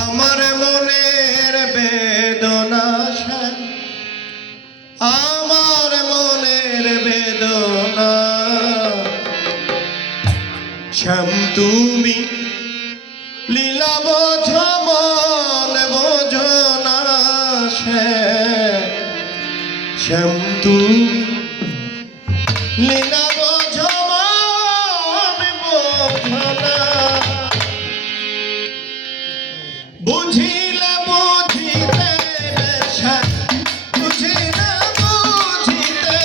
আমার মনের বেদনা আমার মনের বেদনা শ্যাম তুমি লীলা বোঝো মন বোঝো না শ্যাম তুমি লীলা বোঝো মন বোঝো না বুঝিলে বুঝিতে বুঝিলে বুঝিতে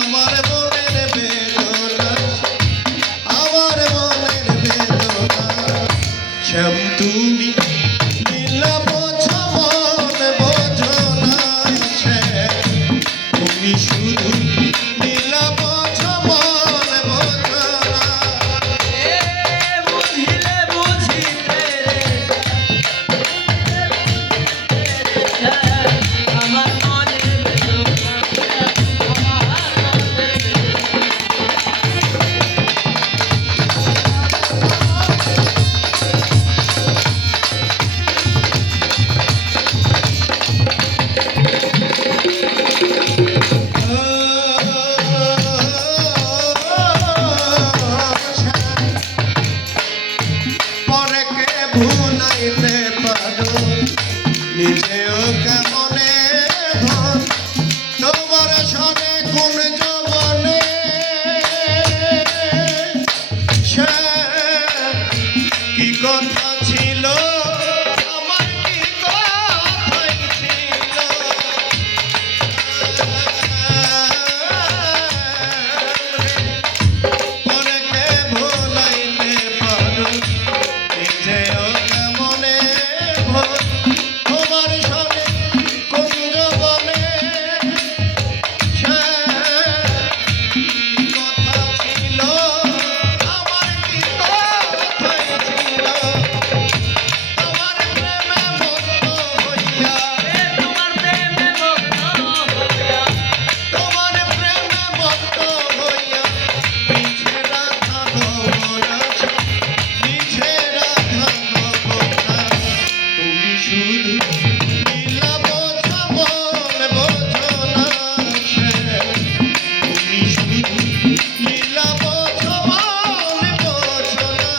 আমার মনের বেদনা আমার মনের বেদনা শ্যাম তুমি লীলা বোঝো মন বোঝো না তুমি শুধু লীলা বোঝো মন বোঝো না বুঝিলে বুঝিতে আমার মনের বেদনা ভুলাইতে পারো নিজেও কেমনে ধন তোমার সনে কোন জবনে কি কথা ছিল আমার কি কথাই ছিল পরেকে ভুলাইতে পারো নিজেও কেমনে ভোর তোমার সনে কোন জবনে কি কথা ছিল আমার কি কথাই ছিল তোমার প্রেমে মগ্ন হইয়া তোমার প্রেমে মগ্ন হইয়া তোমার প্রেমে মগ্ন হইয়া পিছে রাধা ভবনা পিছে রাধা ভবনা তুমি শুধু লীলা বোঝো মন বোঝো না তুমি শুধু লীলা বোঝো মন বোঝো না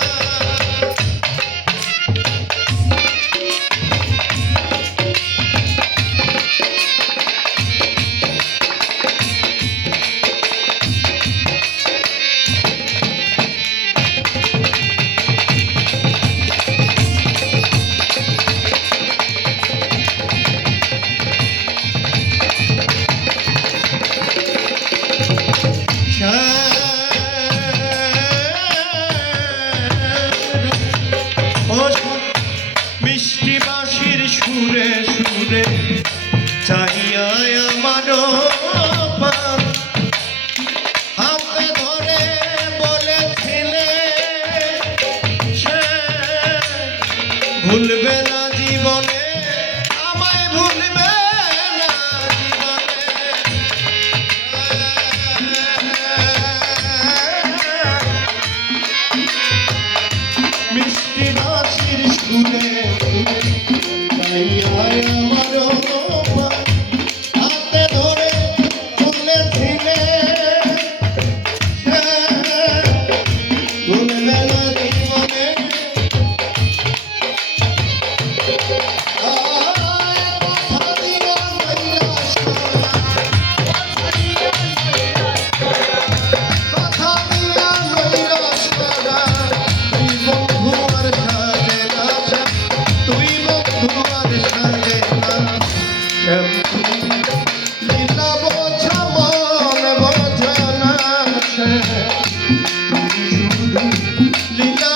মিষ্টি বাঁশির সুরে সুরে চাহিয়া আমার হাতে ধরে বলেছিলে ভুলবে না জীবনে আমায় ভুলবে না জীবনে মিষ্টি বাঁশির সুরে আমার হাতে ধরে বলেছিলে ভুলবে না জীবনে কথা দিয়া কৈলাস কথা দিয়া কৈলাস তুই বন্ধু আর সাজে না তুই বন্ধু আর সাজে না লীলা বোঝো মন বোঝো না তুমি শুধু লীলা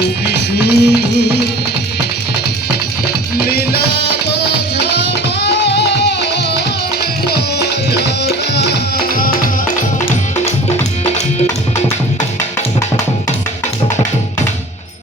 তুমি শুধু